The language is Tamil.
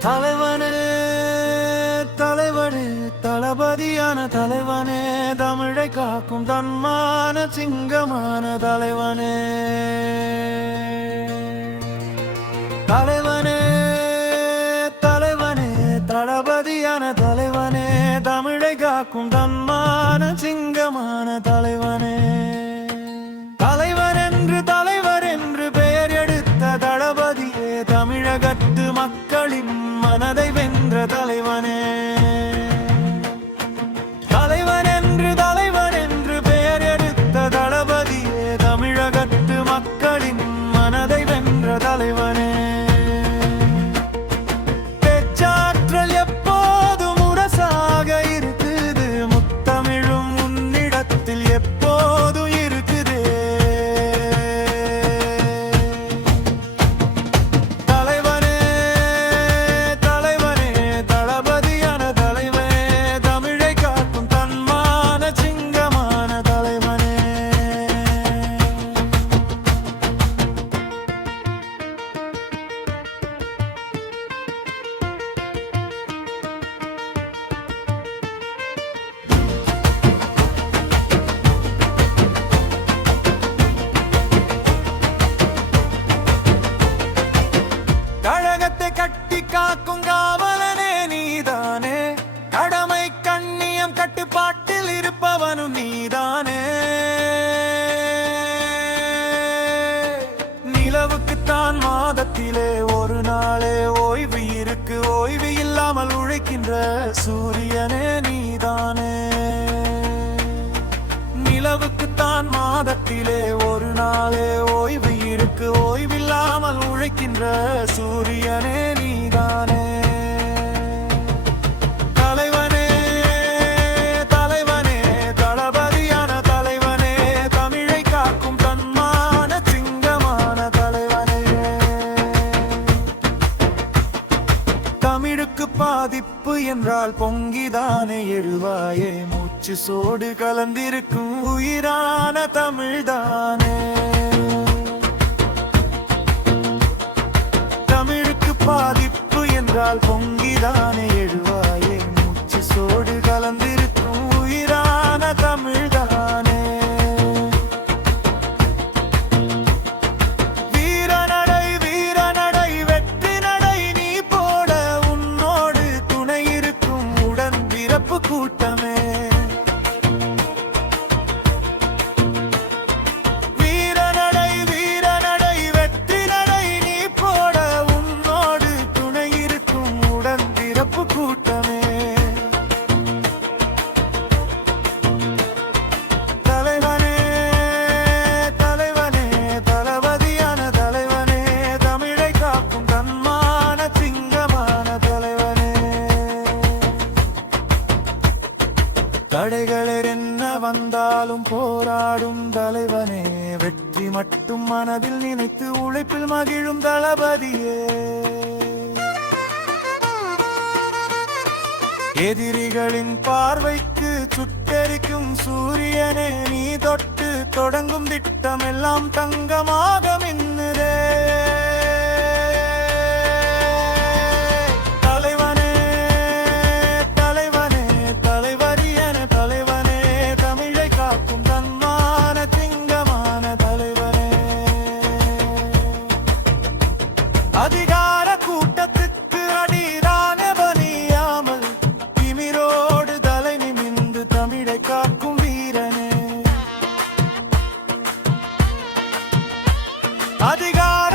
தலைவனே தலைவனே தளபதியான தலைவனே தமிழை காக்கும் தன்மான சிங்கமான தலைவனே தலைவனே தலைவனே தளபதியான தலைவனே தமிழை காக்கும் தன்மான சிங்கமான தலைவனே தலைவர் என்று பெயர் எடுத்த தளபதியே தமிழகத்து மக்களின் மனதை வென்ற தலைவனே தலைவர் என்று பெயர் எடுத்த தளபதியே தமிழகத்து மக்களின் மனதை வென்ற தலைவனே பேச்சாற்றல் எப்போதும் முரசாக இருக்குது முத்தமிழும் உன்னிடத்தில் எப்போதும் இருக்குது தலைவனே தளபதியான தலைவனே தமிழை காக்கும் தன்மான சிங்கமான தலைவனே கழகத்தை கட்டி காக்கும் காவலனே நீதானே கடமை கண்ணியம் கட்டுப்பாட்டில் இருப்பவனும் நீதானே நிலவுக்குத்தான் மாதத்திலே ஒரு நாளே ஓய்வு இருக்கு ஓய்வு இல்லாமல் உழைக்கின்ற சூரியனே நீதானே நிலவுக்குத்தான் மாதத்திலே ஒரு நாளே ஓய்வு இருக்கு ஓய்வில்லாமல் உழைக்கின்ற சூரியனே நீதானே தலைவனே தளபதியான தலைவனே தமிழை காக்கும் தன்மான சிங்கமான தலைவனே தமிழுக்கு பாதிப்பு என்றால் பொங்கிதானே எழுவாயே மூச்சு சோடு கலந்திருக்கும் உயிரான தமிழ்தானே தமிழுக்கு பாதிப்பு என்றால் பொங்கிதானே எழுவாயே மூச்சு சோடு கலந்திருக்கும் உயிரான தமிழ்தானே வீரநடை வெற்றி நடை நீ போட உன்னோடு துணை இருக்கும் உடன் பிறப்பு கூட்டமே வீரநடை வெற்றி நடை நீ போட உன்னோடு துணை இருக்கும் உடன் பிறப்பு கூட்டமே தலைவனே தளபதியான தலைவனே தமிழை காக்கும் தன்மான சிங்கமான தலைவனே தடைகள் என்ன வந்தாலும் போராடும் தலைவனே வெற்றி மட்டும் மனதில் நினைத்து உழைப்பில் மகிழும் தளபதியே எதிரிகளின் பார்வைக்கு சுட்டெரிக்கும் சூரியனே நீ தொட்டு தொடங்கும் திட்டம் எல்லாம் தங்கமாக மின்னுதே தலைவனே தலைவரியான தலைவனே தமிழை காக்கும் தன்மான சிங்கமான தலைவனே அதிகார கூட்டத்துக்கு அடிதான பலியாமல் திமிரோடு தலை நிமிந்து தமிழை காக்கும் வீரனே அதிகார